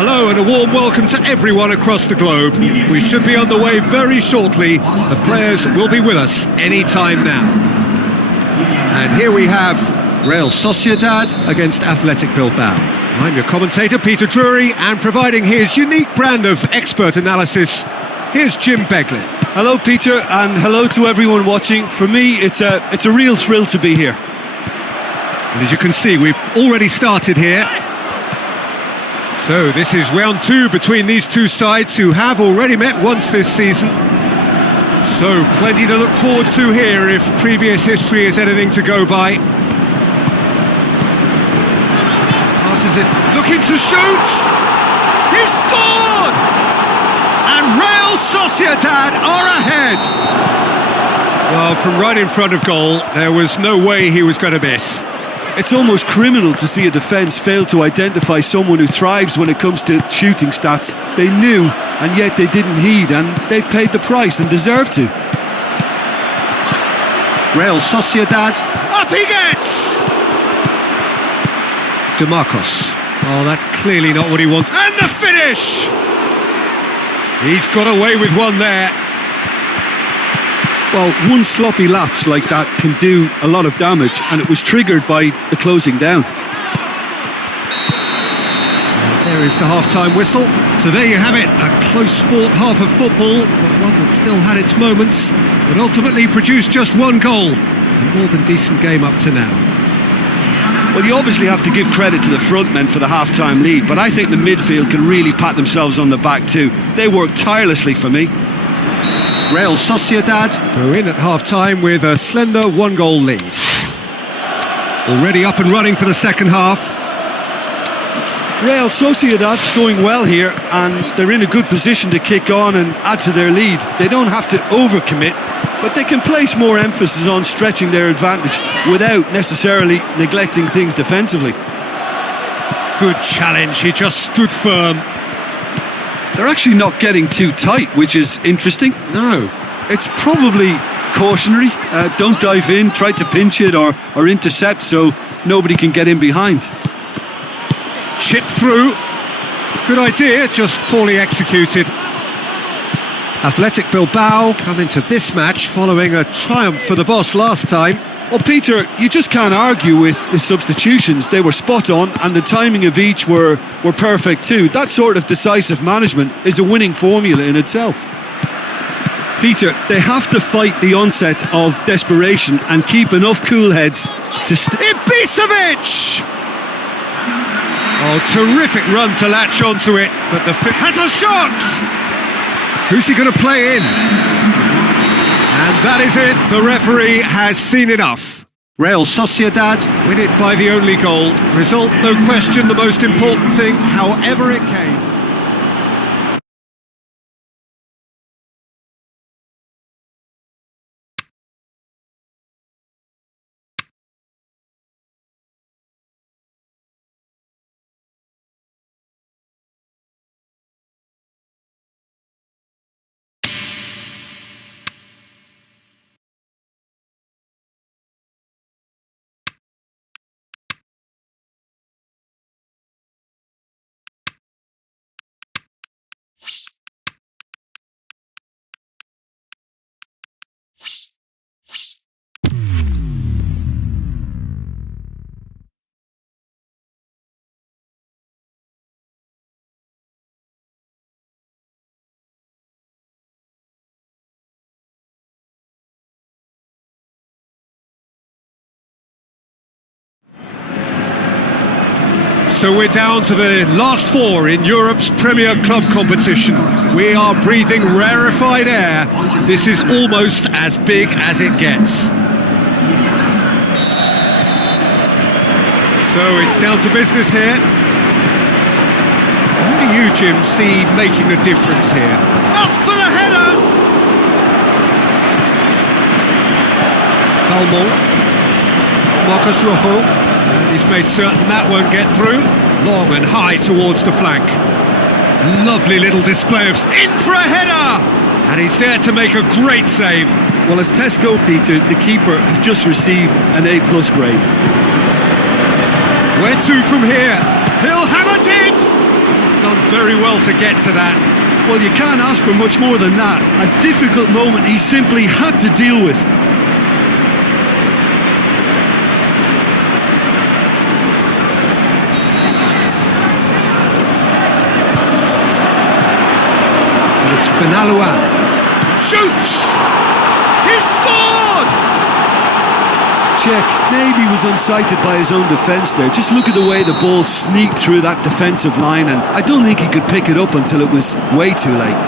Hello and a warm welcome to everyone across the globe. We should be on the way very shortly. The players will be with us any time now. And here we have Real Sociedad against Athletic Bilbao. I'm your commentator, Peter Drury, and providing his unique brand of expert analysis, here's Jim Beglin. Hello, Peter, and hello to everyone watching. For me, it's a real thrill to be here. And as you can see, we've already started here. So this is round two between these two sides who have already met once this season. So plenty to look forward to here if previous history is anything to go by. Passes it, looking to shoot! He's scored! And Real Sociedad are ahead! Well, from right in front of goal, there was no way he was going to miss. It's almost criminal to see a defence fail to identify someone who thrives when it comes to shooting stats. They knew, and yet they didn't heed, and they've paid the price and deserve to. Real Sociedad, up he gets! DeMarcos. Oh, that's clearly not what he wants. And the finish! He's got away with one there. Well, one sloppy lapse like that can do a lot of damage, and it was triggered by the closing down. There is the half-time whistle. So there you have it, a close-fought half of football, but one that still had its moments, but ultimately produced just one goal. A more than decent game up to now. Well, you obviously have to give credit to the front men for the half-time lead, but I think the midfield can really pat themselves on the back too. They worked tirelessly for me. Real Sociedad go in at half-time with a slender one-goal lead. Already up and running for the second half. Real Sociedad going well here, and they're in a good position to kick on and add to their lead. They don't have to overcommit, but they can place more emphasis on stretching their advantage without necessarily neglecting things defensively. Good challenge, he just stood firm. They're actually not getting too tight, which is interesting. No. It's probably cautionary. Don't dive in, try to pinch it or intercept so nobody can get in behind. Chipped through. Good idea, just poorly executed. Athletic Bilbao come into this match following a triumph for the boss last time. Well, Peter, you just can't argue with the substitutions. They were spot on, and the timing of each were perfect too. That sort of decisive management is a winning formula in itself. Peter, they have to fight the onset of desperation and keep enough cool heads to Ibisevic! Oh, terrific run to latch onto it, but the has a shot! Who's he going to play in? And that is it, the referee has seen enough. Real Sociedad win it by the only goal. Result, no question, the most important thing, however it came. So we're down to the last four in Europe's Premier Club competition. We are breathing rarefied air. This is almost as big as it gets. So it's down to business here. Who do you, Jim, see making the difference here? Up for the header! Balmont. Marcos Rojo. And he's made certain that won't get through. Long and high towards the flank. Lovely little display of... In for a header! And he's there to make a great save. Well, as Tesco, Peter, the keeper has just received an A+ grade. Where to from here? He'll have a dip! done very well to get to that. Well, you can't ask for much more than that. A difficult moment he simply had to deal with. And it's Benalua. Shoots! He scored! Check. Maybe was unsighted by his own defence there. Just look at the way the ball sneaked through that defensive line, and I don't think he could pick it up until it was way too late.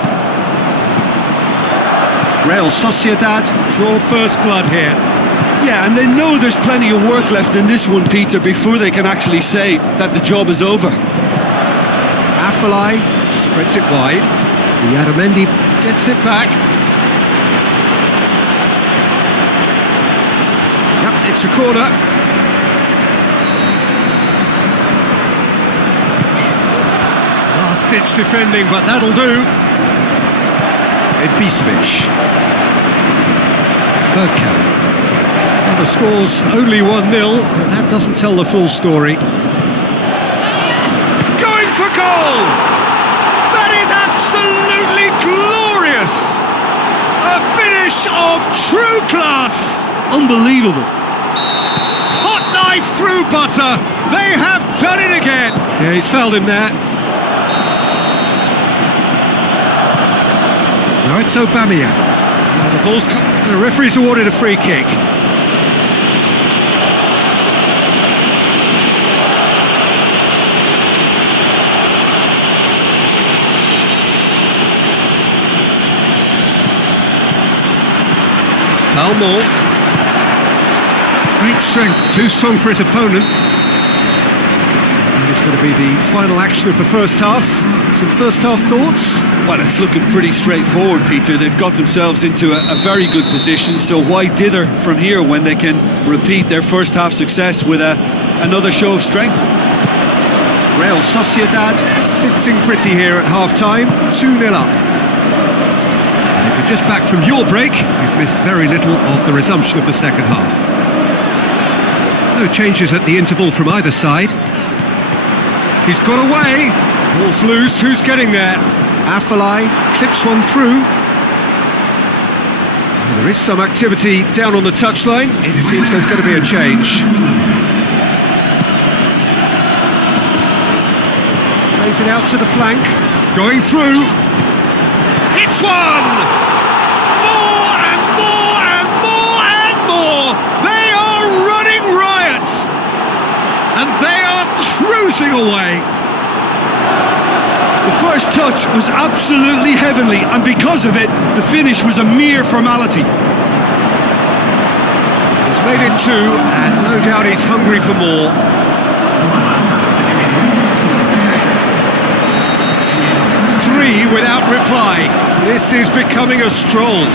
Real Sociedad draw first blood here. Yeah, and they know there's plenty of work left in this one, Peter, before they can actually say that the job is over. Afellay spreads it wide. Yaramendi gets it back. Yep, it's a corner. Last-ditch defending, but that'll do. Ibisevic. Bergkamp. Well, the score's only 1-0, but that doesn't tell the full story. Going for goal! That is absolutely glorious! A finish of true class! Unbelievable. Hot knife through butter. They have done it again. Yeah, he's fouled him there. Now it's Aubameyang. Now the ball's come. The referee's awarded a free kick. Dalmor. Great strength, too strong for his opponent. And it's going to be the final action of the first half. Some first half thoughts? Well, it's looking pretty straightforward, Peter. They've got themselves into a very good position, so why dither from here when they can repeat their first half success with another show of strength? Real Sociedad sitting pretty here at half-time, 2-0 up. And if you're just back from your break, you've missed very little of the resumption of the second half. No changes at the interval from either side. He's got away. Ball's loose. Who's getting there? Afellay clips one through. Well, there is some activity down on the touchline. It seems there's going to be a change. Plays it out to the flank. Going through. It's one! More and more and more and more! They are running riot! And they are cruising away! The first touch was absolutely heavenly, and because of it, the finish was a mere formality. He's made it two, and no doubt he's hungry for more. Three without reply. This is becoming a stroll.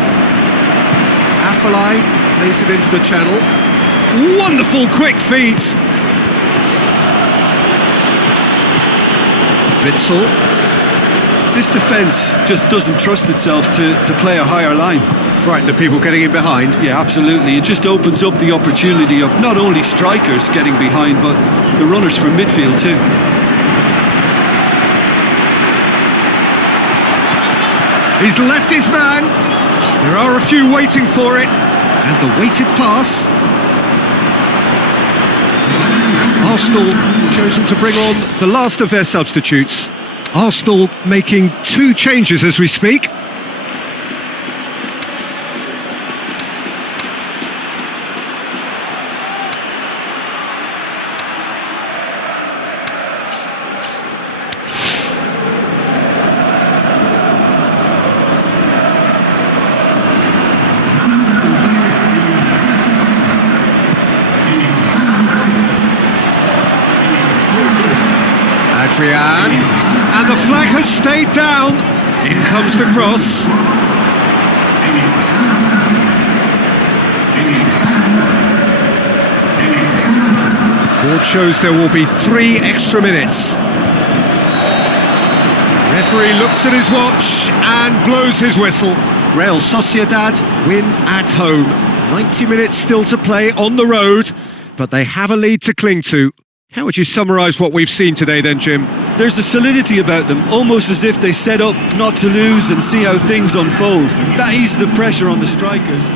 Afellay plays it into the channel. Wonderful quick feet. Witsel. This defence just doesn't trust itself to play a higher line. Frightened of people getting in behind. Yeah, absolutely. It just opens up the opportunity of not only strikers getting behind, but the runners from midfield too. He's left his man. There are a few waiting for it. And the weighted pass. Arsenal have chosen to bring on the last of their substitutes. Arsenal making two changes as we speak. Adrian, and the flag has stayed down. In comes the cross. Board shows there will be 3 extra minutes. Referee looks at his watch and blows his whistle. Real Sociedad win at home. 90 minutes still to play on the road, but they have a lead to cling to. How would you summarise what we've seen today then, Jim? There's a solidity about them, almost as if they set up not to lose and see how things unfold. That eases the pressure on the strikers.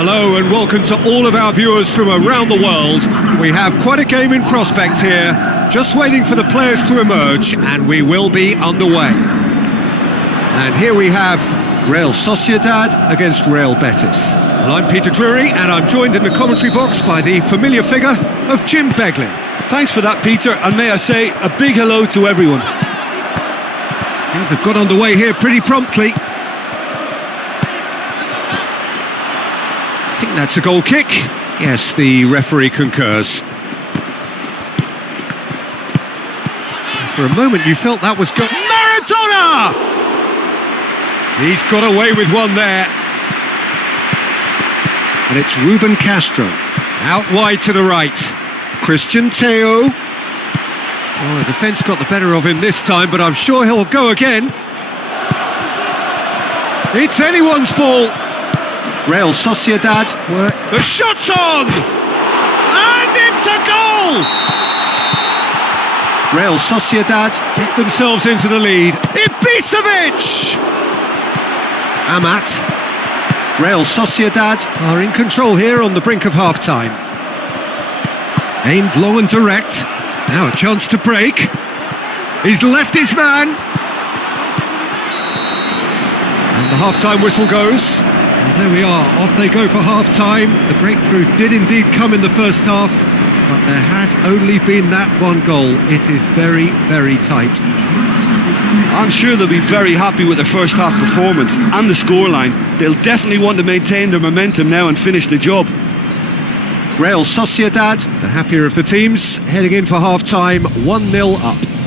Hello and welcome to all of our viewers from around the world. We have quite a game in prospect here, just waiting for the players to emerge, and we will be underway. And here we have Real Sociedad against Real Betis. Well, I'm Peter Drury, and I'm joined in the commentary box by the familiar figure of Jim Beglin. Thanks for that, Peter, and may I say a big hello to everyone. Things have got underway here pretty promptly. I think that's a goal kick. Yes, the referee concurs. For a moment you felt that was good. Maradona! He's got away with one there. And it's Ruben Castro. Out wide to the right. Christian Teo. Well, the defence got the better of him this time, but I'm sure he'll go again. It's anyone's ball. Real Sociedad. The shot's on! And it's a goal! Real Sociedad get themselves into the lead. Ibisevic! Amat. Real Sociedad are in control here on the brink of half-time. Aimed low and direct. Now a chance to break. He's left his man. And the half-time whistle goes. And there we are, off they go for half-time. The breakthrough did indeed come in the first half, but there has only been that one goal. It is very, very tight. I'm sure they'll be very happy with their first half performance and the scoreline. They'll definitely want to maintain their momentum now and finish the job. Real Sociedad, the happier of the teams, heading in for half-time, 1-0 up.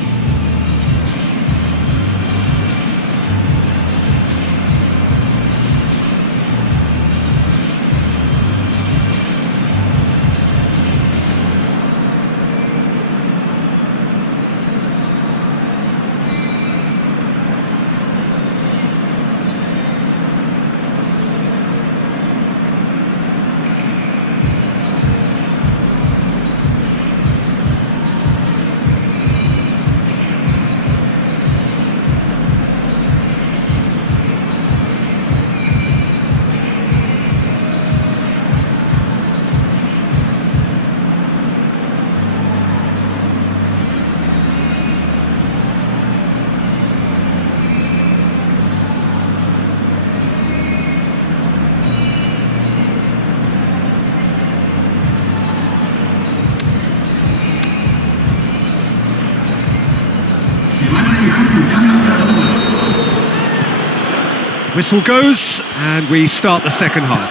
Whistle goes, and we start the second half.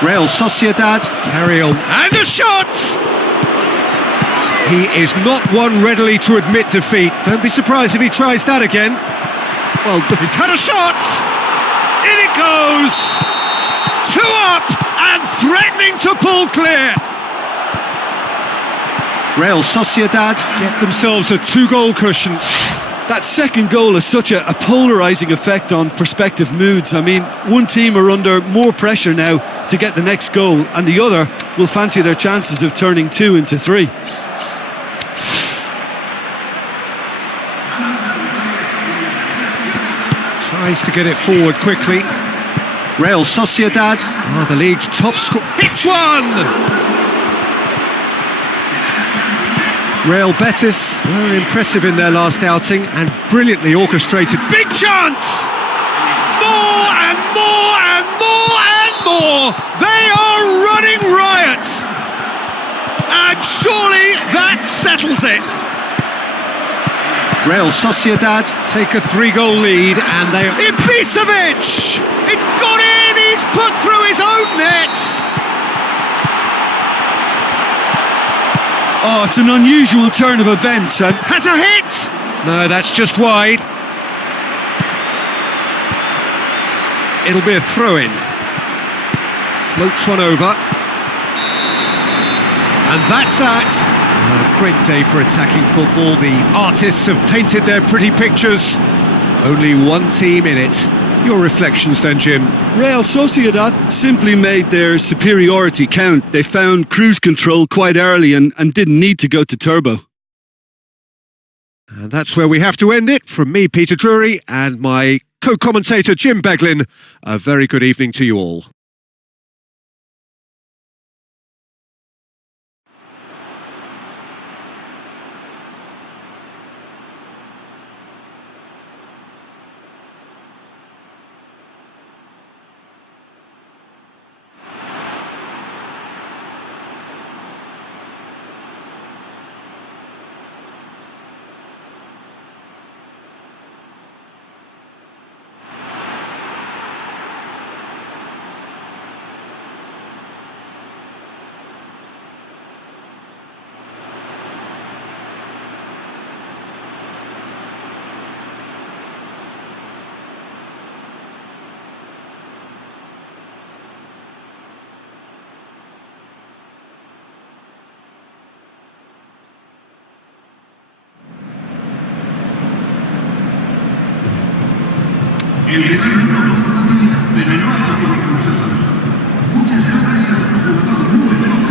Real Sociedad carry on. And a shot! He is not one readily to admit defeat. Don't be surprised if he tries that again. Well, he's had a shot! In it goes! 2 up and threatening to pull clear. Real Sociedad get themselves a 2-goal cushion. That second goal has such a polarising effect on prospective moods. I mean, one team are under more pressure now to get the next goal, and the other will fancy their chances of turning 2 into 3. Tries to get it forward quickly. Real Sociedad are the league's top scorer. Hits one! Real Betis were impressive in their last outing and brilliantly orchestrated. Big chance! More and more and more and more! They are running riot! And surely that settles it! Real Sociedad take a 3-goal lead and they... Ibisevic! It's gone in! He's put through his own net! Oh, it's an unusual turn of events. Has a hit! No, that's just wide. It'll be a throw-in. Floats one over. And that's that. A great day for attacking football. The artists have painted their pretty pictures. Only one team in it. Your reflections then, Jim? Real Sociedad simply made their superiority count. They found cruise control quite early and didn't need to go to turbo. And that's where we have to end it. From me, Peter Drury, and my co-commentator, Jim Beglin. A very good evening to you all. El primer número 12 de la nueva Atlético Muchas gracias a los jugadores.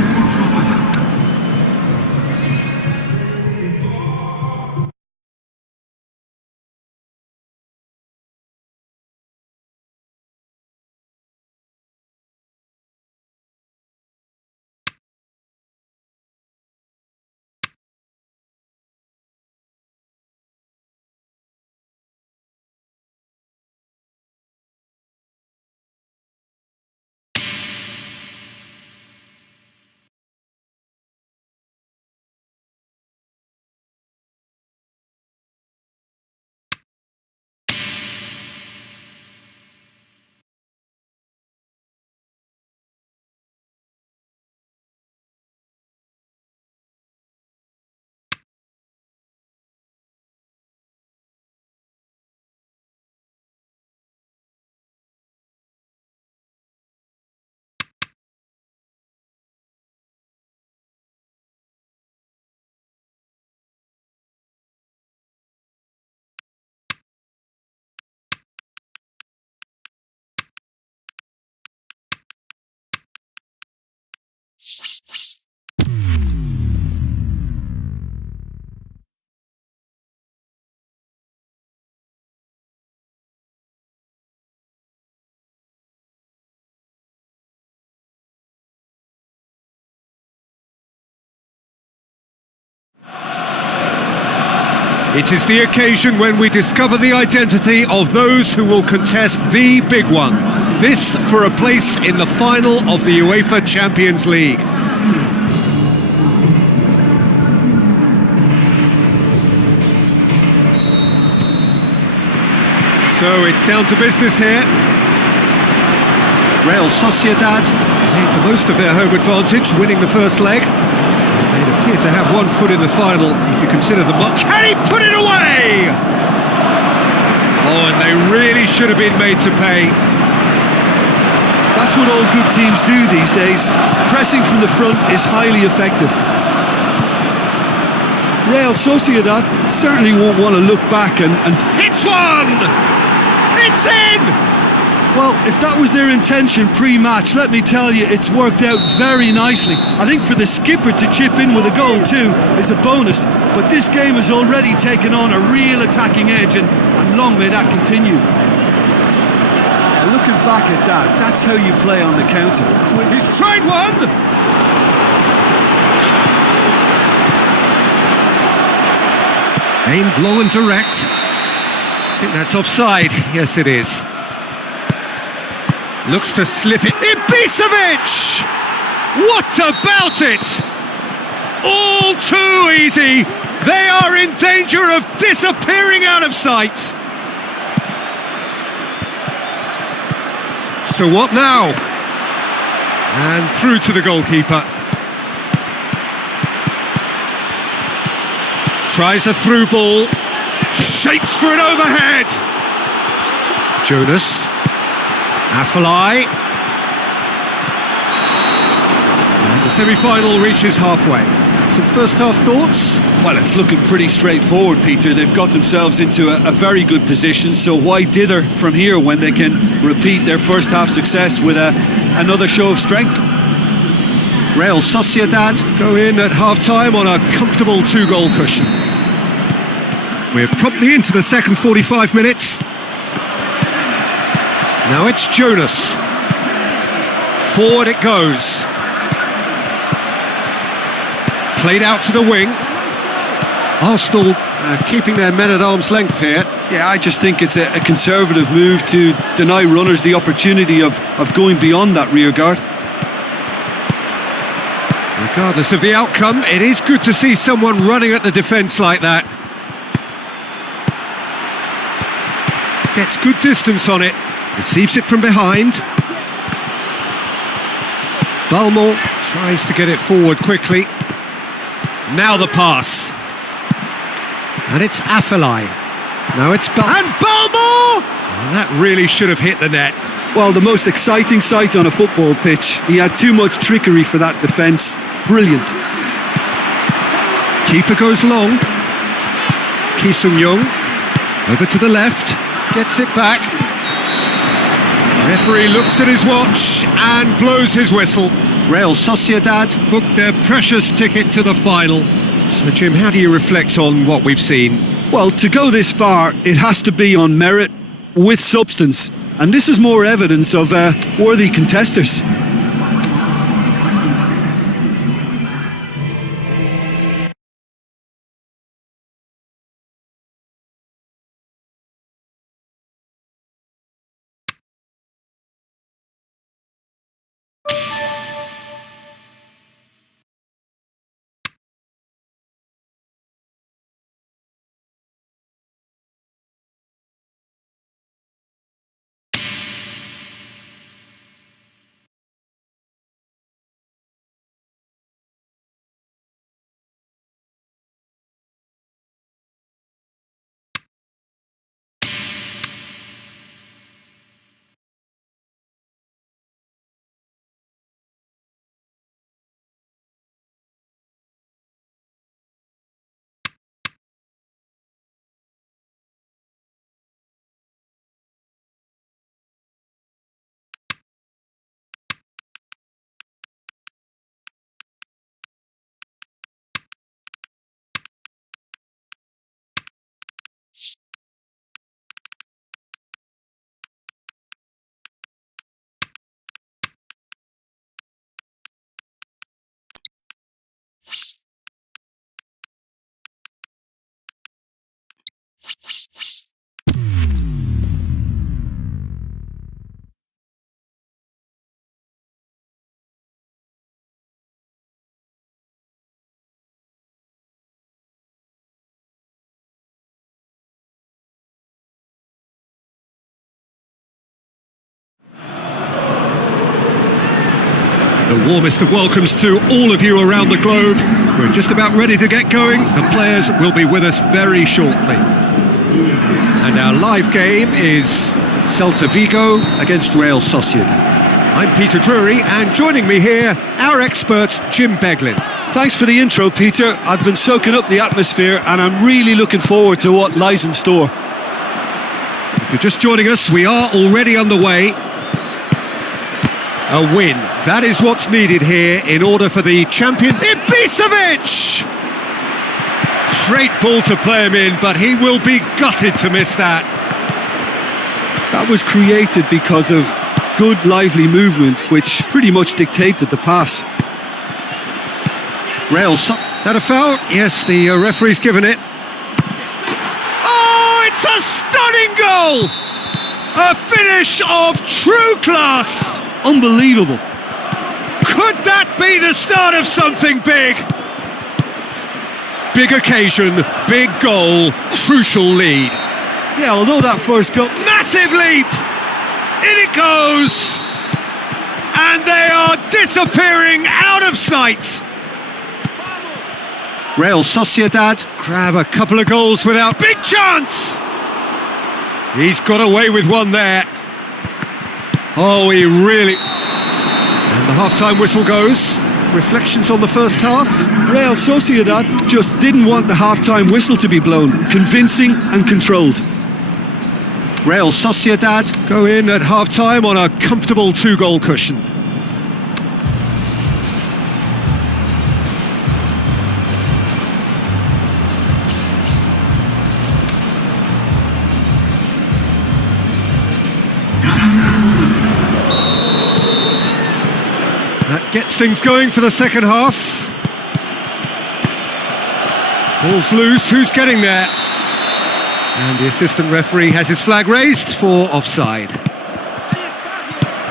It is the occasion when we discover the identity of those who will contest the big one. This for a place in the final of the UEFA Champions League. So it's down to business here. Real Sociedad made the most of their home advantage, winning the first leg. They'd appear to have one foot in the final if you consider the mark. Can he put it away? Oh, and they really should have been made to pay. That's what all good teams do these days. Pressing from the front is highly effective. Real Sociedad certainly won't want to look back and Hits one! It's in! Well, if that was their intention pre-match, let me tell you, it's worked out very nicely. I think for the skipper to chip in with a goal too is a bonus, but this game has already taken on a real attacking edge, and long may that continue. Yeah, looking back at that, that's how you play on the counter. He's tried one! Aimed low and direct. I think that's offside. Yes, it is. Looks to slip it. Ibisevic! What about it? All too easy. They are in danger of disappearing out of sight. So what now? And through to the goalkeeper. Tries a through ball. Shapes for an overhead. Jonas. Afellay. And the semi-final reaches halfway. Some first-half thoughts? Well, it's looking pretty straightforward, Peter. They've got themselves into a very good position, so why dither from here when they can repeat their first-half success with another show of strength? Real Sociedad go in at half-time on a comfortable two-goal cushion. We're promptly into the second 45 minutes. Now it's Jonas. Forward it goes. Played out to the wing. Arsenal keeping their men at arm's length here. Yeah, I just think it's a conservative move to deny runners the opportunity of going beyond that rear guard. Regardless of the outcome, it is good to see someone running at the defence like that. Gets good distance on it. Receives it from behind. Balmo tries to get it forward quickly. Now the pass. And it's Afellay. Now it's And Balmo! And that really should have hit the net. Well, the most exciting sight on a football pitch. He had too much trickery for that defence. Brilliant. Keeper goes long. Ki Sung-young over to the left. Gets it back. Referee looks at his watch and blows his whistle. Real Sociedad booked their precious ticket to the final. So, Jim, how do you reflect on what we've seen? Well, to go this far, it has to be on merit with substance. And this is more evidence of worthy contesters. The warmest of welcomes to all of you around the globe. We're just about ready to get going. The players will be with us very shortly. And our live game is Celta Vigo against Real Sociedad. I'm Peter Drury, and joining me here, our expert, Jim Beglin. Thanks for the intro, Peter. I've been soaking up the atmosphere and I'm really looking forward to what lies in store. If you're just joining us, we are already underway. A win. That is what's needed here in order for the champions. Ibisevic! Great ball to play him in, but he will be gutted to miss that. That was created because of good, lively movement, which pretty much dictated the pass. That a foul? Yes, the referee's given it. Oh, it's a stunning goal! A finish of true class! Unbelievable. Could that be the start of something big? Big occasion, big goal, crucial lead. Yeah, although that first goal... Massive leap! In it goes! And they are disappearing out of sight. Real Sociedad grab a couple of goals without... Big chance! He's got away with one there. Oh, he really... And the half-time whistle goes. Reflections on the first half? Real Sociedad just didn't want the half-time whistle to be blown. Convincing and controlled. Real Sociedad go in at half-time on a comfortable two-goal cushion. That gets things going for the second half. Ball's loose, who's getting there? And the assistant referee has his flag raised for offside.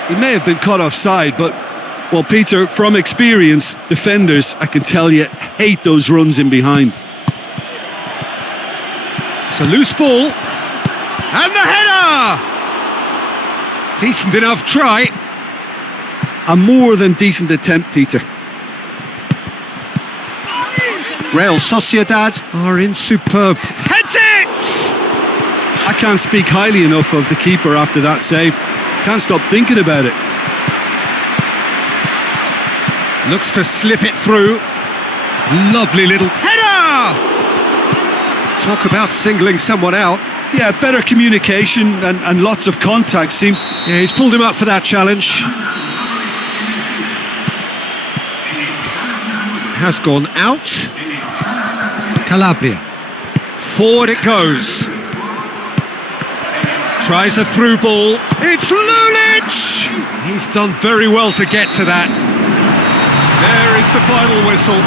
He may have been caught offside, but, well, Peter, from experience, defenders, I can tell you, hate those runs in behind. It's a loose ball. And the header! Decent enough try. A more than decent attempt, Peter. Real Sociedad are in superb... Heads it! I can't speak highly enough of the keeper after that save. Can't stop thinking about it. Looks to slip it through. Lovely little header! Talk about singling someone out. Yeah, better communication and lots of contact seems... Yeah, he's pulled him up for that challenge. Has gone out. Calabria. Forward it goes. Tries a through ball. It's Lulic! He's done very well to get to that. There is the final whistle.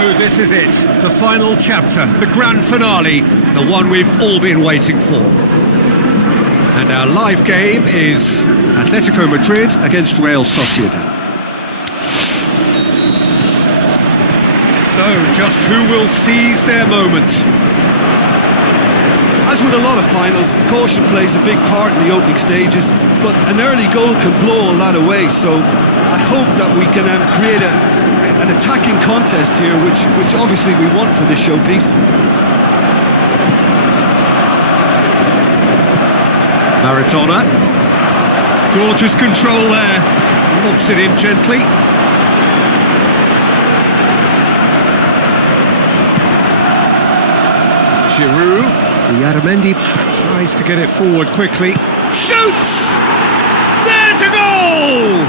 So this is it, the final chapter, the grand finale, the one we've all been waiting for. And our live game is Atletico Madrid against Real Sociedad. So, just who will seize their moment? As with a lot of finals, caution plays a big part in the opening stages, but an early goal can blow all that away, so I hope that we can create an attacking contest here, which obviously we want for this showpiece. Maradona. Gorgeous control there. Lobs it in gently. Giroud. Yaramendi tries to get it forward quickly. Shoots! There's a goal!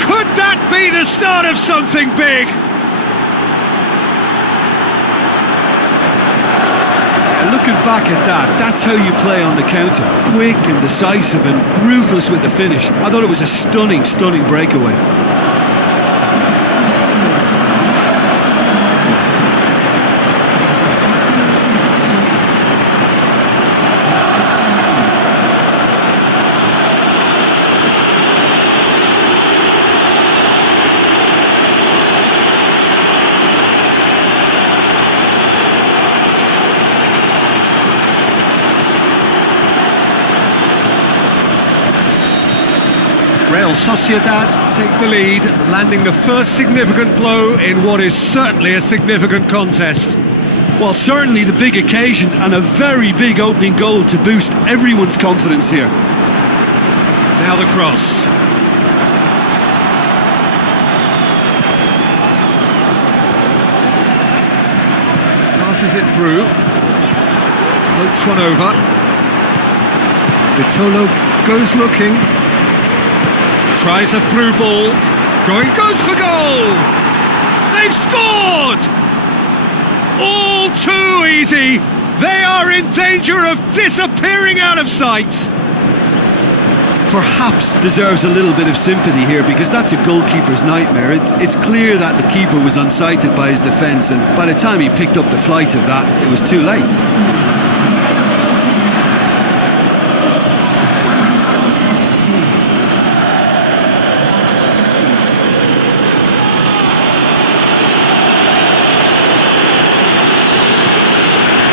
Could that be the start of something big? Yeah, looking back at that, that's how you play on the counter. Quick and decisive and ruthless with the finish. I thought it was a stunning, stunning breakaway. Real Sociedad take the lead, landing the first significant blow in what is certainly a significant contest. Well, certainly the big occasion and a very big opening goal to boost everyone's confidence here. Now the cross. Passes it through. Floats one over. Vitolo goes looking. Tries a through ball, goes for goal! They've scored! All too easy! They are in danger of disappearing out of sight! Perhaps deserves a little bit of sympathy here because that's a goalkeeper's nightmare. It's clear that the keeper was unsighted by his defence, and by the time he picked up the flight of that, it was too late.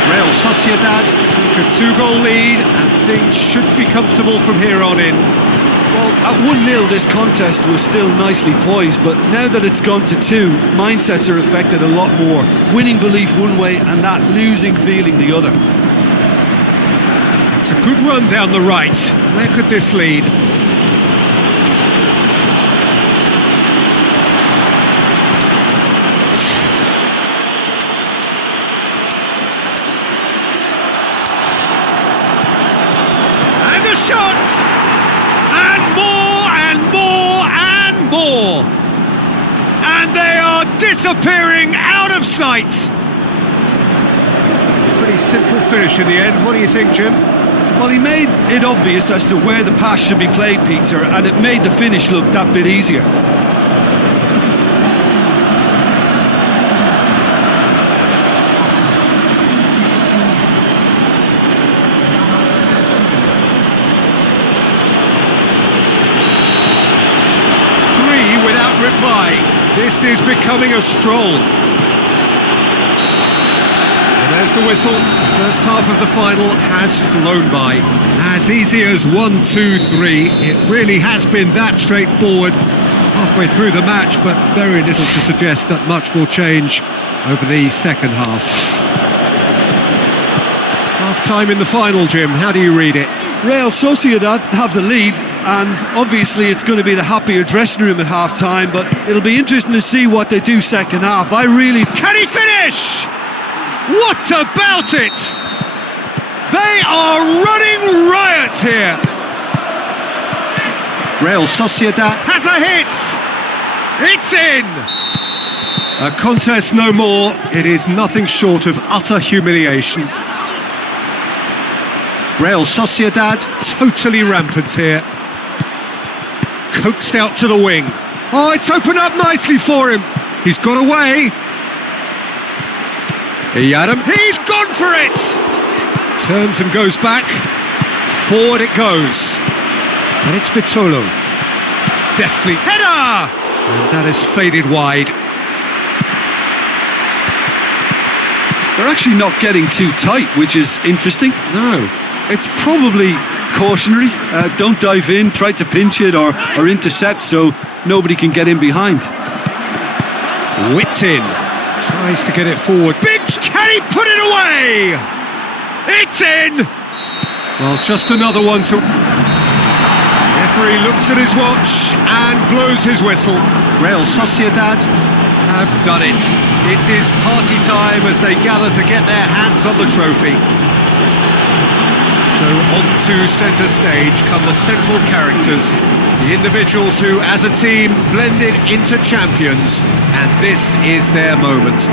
Real Sociedad take a two-goal lead and things should be comfortable from here on in. Well, at 1-0 this contest was still nicely poised, but now that it's gone to 2, mindsets are affected a lot more. Winning belief one way and that losing feeling the other. It's a good run down the right. Where could this lead? Shots! And more and more and more! And they are disappearing out of sight! Pretty simple finish in the end. What do you think, Jim? Well, he made it obvious as to where the pass should be played, Peter, and it made the finish look that bit easier. Reply. This is becoming a stroll. And there's the whistle. The first half of the final has flown by. As easy as 1, 2, 3. It really has been that straightforward halfway through the match, but very little to suggest that much will change over the second half. Half time in the final, Jim. How do you read it? Real Sociedad have the lead, and obviously it's going to be the happier dressing room at half-time, but it'll be interesting to see what they do second half. Can he finish? What about it? They are running riot here. Real Sociedad has a hit. It's in. A contest no more. It is nothing short of utter humiliation. Real Sociedad totally rampant here. Coaxed out to the wing. Oh, it's opened up nicely for him. He's got away. Adam, he's gone for it! Turns and goes back. Forward it goes. And it's Vitolo. Deftly. Header! And that has faded wide. They're actually not getting too tight, which is interesting. No. It's probably cautionary. Don't dive in, try to pinch it or intercept so nobody can get in behind. Whipped in. Tries to get it forward. Can he put it away? It's in! Well, just another one to... Referee looks at his watch and blows his whistle. Real Sociedad Have done it. It is party time as they gather to get their hands on the trophy. So onto centre stage come the central characters, the individuals who, as a team, blended into champions, and this is their moment.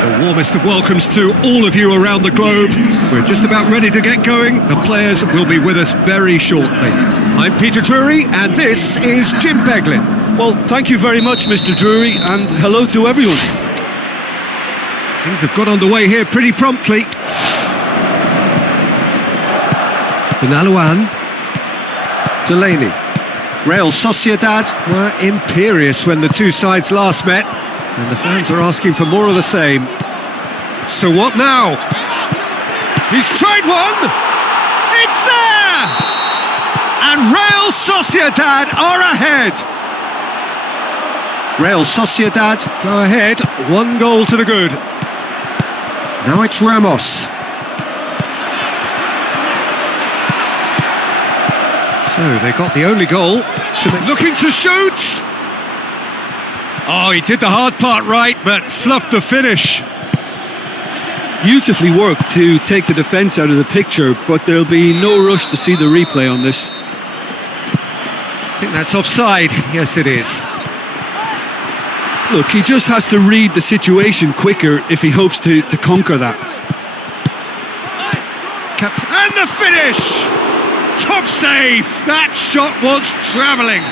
The warmest of welcomes to all of you around the globe. We're just about ready to get going. The players will be with us very shortly. I'm Peter Drury, and this is Jim Beglin. Well, thank you very much, Mr. Drury, and hello to everyone. Things have got underway here pretty promptly. Benalouan. Delaney. Real Sociedad Were imperious when the two sides last met, and the fans are asking for more of the same. So what now? He's tried one! It's there! And Real Sociedad are ahead! Real Sociedad. Go ahead, 1 goal to the good. Now it's Ramos. So they got the only goal to make. Looking to shoot! Oh, he did the hard part right, but fluffed the finish. Beautifully worked to take the defence out of the picture, but there'll be no rush to see the replay on this. I think that's offside. Yes, it is. Look, he just has to read the situation quicker if he hopes to conquer that. And the finish! Top save! That shot was travelling.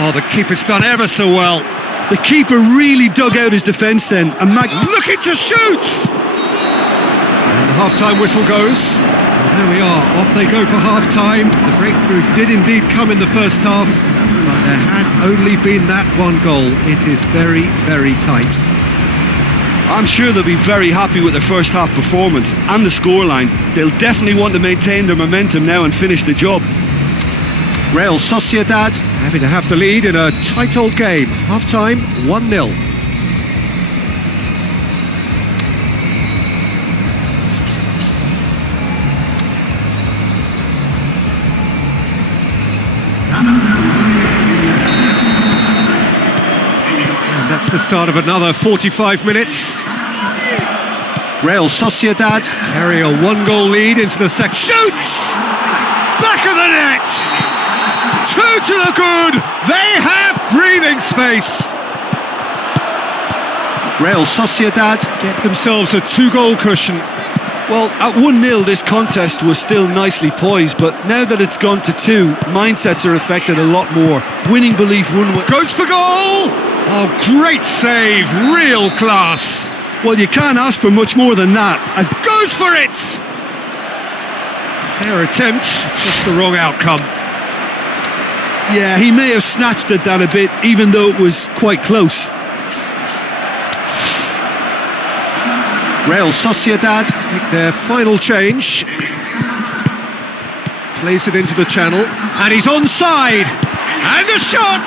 Oh, the keeper's done ever so well. The keeper really dug out his defence then, and Looking to shoot! And the half-time whistle goes. Well, there we are, off they go for half-time. The breakthrough did indeed come in the first half, but there has only been that one goal. It is very, very tight. I'm sure they'll be very happy with their first half performance and the scoreline. They'll definitely want to maintain their momentum now and finish the job. Real Sociedad. Happy to have the lead in a tight old game. Half-time, 1-0. And that's the start of another 45 minutes. Real Sociedad. Carry a one-goal lead into the second. Shoots! Back of the net! Two to the good! They have breathing space! Real Sociedad. Get themselves a two-goal cushion. Well, at 1-0 this contest was still nicely poised, but now that it's gone to 2, mindsets are affected a lot more. Winning belief Goes for goal! Oh, great save, real class. Well, you can't ask for much more than that. Goes for it! Fair attempt, just the wrong outcome. Yeah, he may have snatched at that a bit, even though it was quite close. Real Sociedad. Make their final change. Plays it into the channel, and he's onside. And a shot!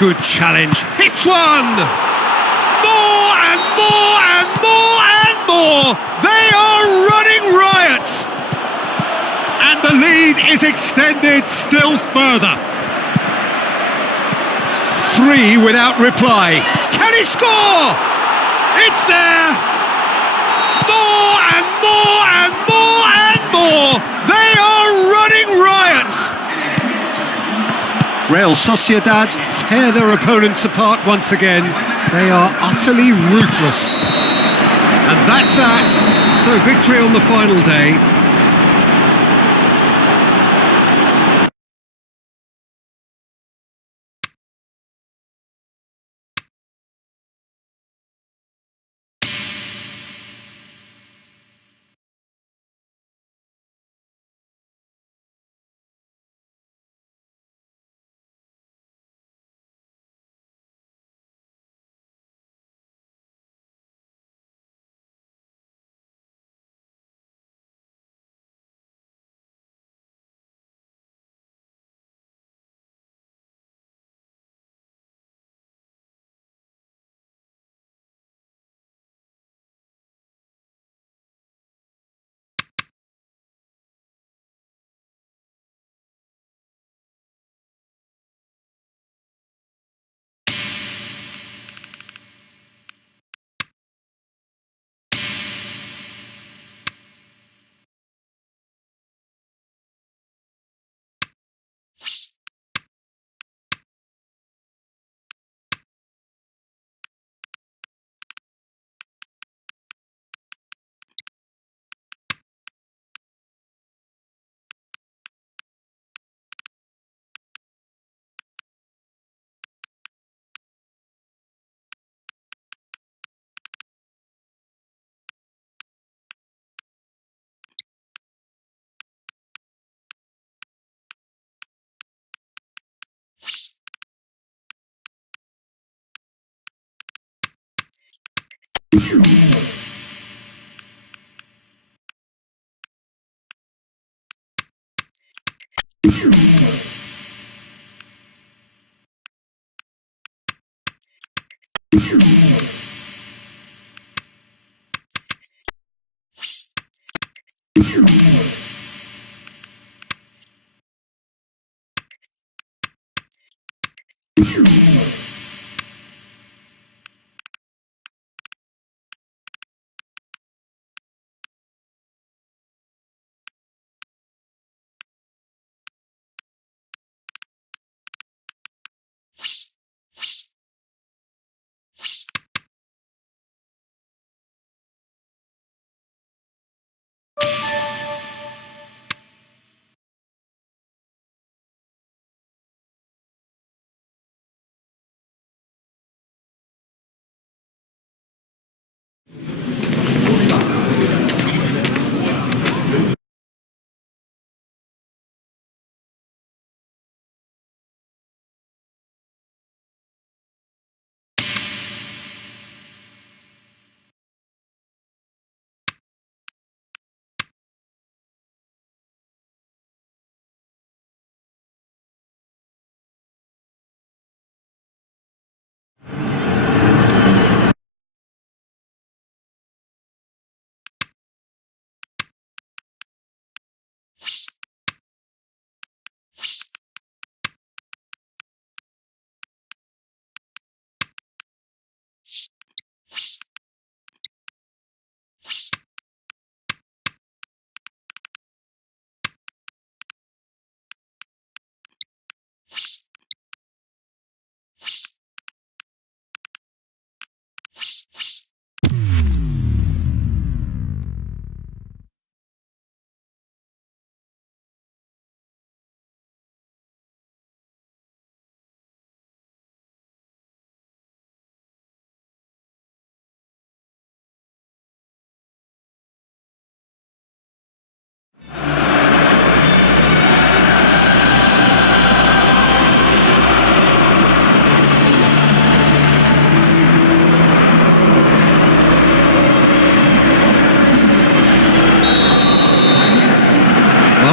Good challenge. Hits one! More and more and more and more! They are running riot! And the lead is extended still further. 3 without reply. Can he score? It's there! More and more and more and more! They are running riot! Real Sociedad. Tear their opponents apart once again. They are utterly ruthless. And that's that. So victory on the final day.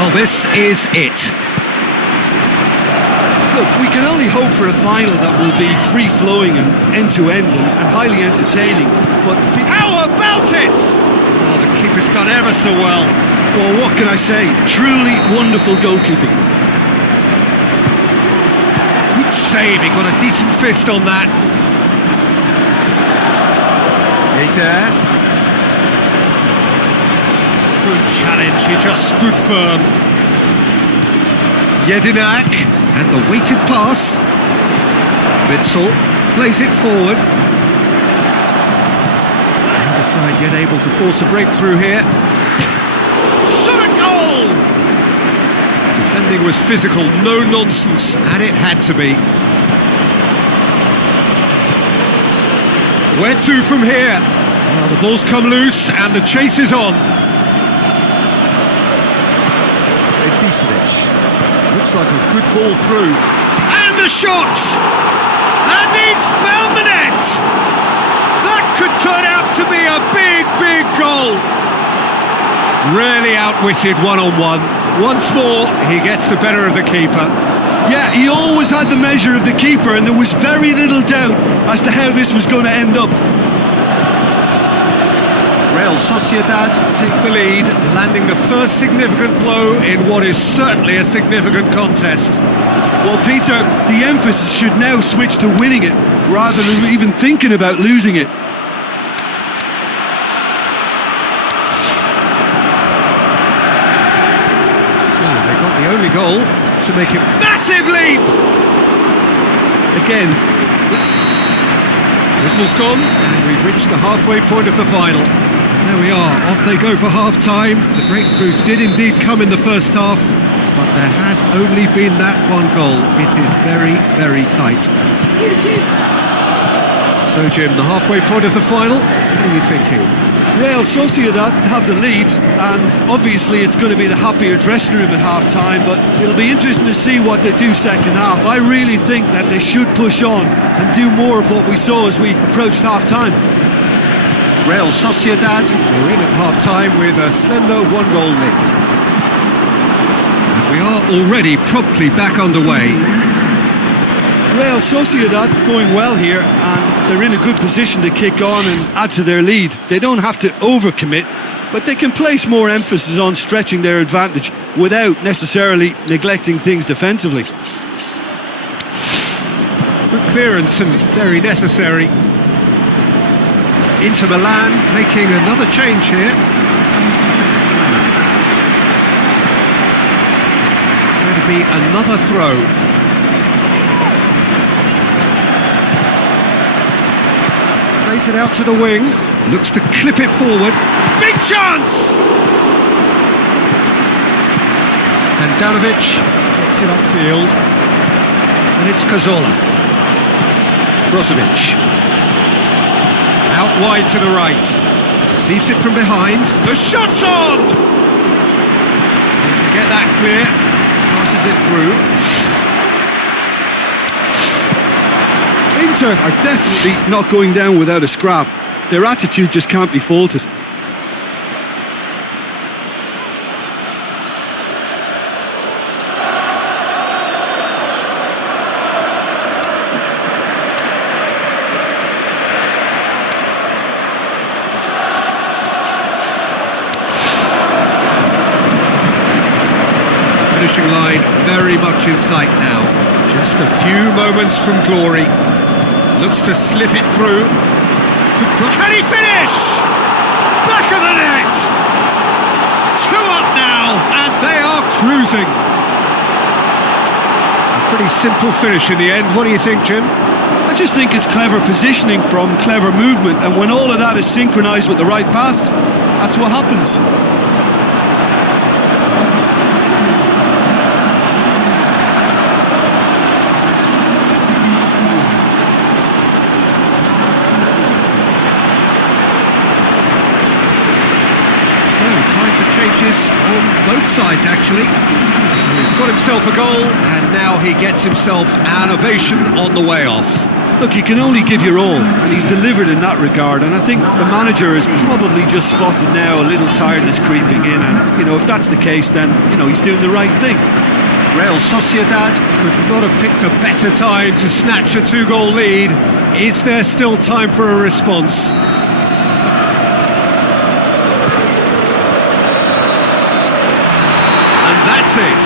Well, this is it. Look, we can only hope for a final that will be free-flowing and end-to-end and highly entertaining. But How about it? Oh, the keeper's done ever so well. well, what can I say? Truly wonderful goalkeeping. Good save, he got a decent fist on that. Eder. Good challenge, he just stood firm. Jedinak, and the weighted pass. Witsel plays it forward. The other side yet able to force a breakthrough here. Shot a goal! Defending was physical, no nonsense, and it had to be. Where to from here? Well, the ball's come loose and the chase is on. Ibisevic. Looks like a good ball through. And a shot! And he's found the net! That could turn out to be a big, big goal. Really outwitted one-on-one. Once more, he gets the better of the keeper. Yeah, he always had the measure of the keeper, and there was very little doubt as to how this was going to end up. Real Sociedad Take the lead, landing the first significant blow in what is certainly a significant contest. Well, Peter, the emphasis should now switch to winning it, rather than even thinking about losing it. So they got the only goal to make it massive leap! Again, whistle's gone, and we've reached the halfway point of the final. There we are, off they go for half-time. The breakthrough did indeed come in the first half, but there has only been that one goal. It is very, very tight. So, Jim, the halfway point of the final, what are you thinking? Real Sociedad have the lead, and obviously it's going to be the happier dressing room at half-time, but it'll be interesting to see what they do second half. I really think that they should push on and do more of what we saw as we approached half-time. Real Sociedad We're in at half-time with a slender one-goal lead. And we are already promptly back underway. Real Sociedad going well here, and they're in a good position to kick on and add to their lead. They don't have to overcommit, but they can place more emphasis on stretching their advantage without necessarily neglecting things defensively. Good clearance and very necessary. Inter Milan making another change here. It's going to be another throw. Plays it out to the wing. Looks to clip it forward. Big chance! And Danovic takes it upfield. And it's Cazorla. Brozovic. Out wide to the right. Receives it from behind. The shot's on! Get that clear. Passes it through. Inter are definitely not going down without a scrap. Their attitude just can't be faulted. Finishing line very much in sight now. Just a few moments from glory. Looks to slip it through. Can he finish? Back of the net! 2 up now, and they are cruising. A pretty simple finish in the end. What do you think, Jim? I just think it's clever positioning from clever movement, and when all of that is synchronised with the right pass, that's what happens. Time for changes on both sides, actually. He's got himself a goal, and now he gets himself an ovation on the way off. Look, you can only give your all, and he's delivered in that regard. And I think the manager has probably just spotted now a little tiredness creeping in. And, you know, if that's the case, then, you know, he's doing the right thing. Real Sociedad. Could not have picked a better time to snatch a 2-goal lead. Is there still time for a response? And that's it.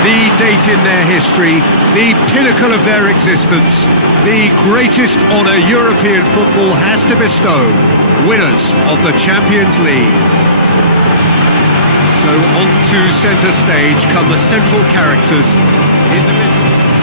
The date in their history, the pinnacle of their existence, the greatest honour European football has to bestow, winners of the Champions League. So onto centre stage come the central characters, individuals.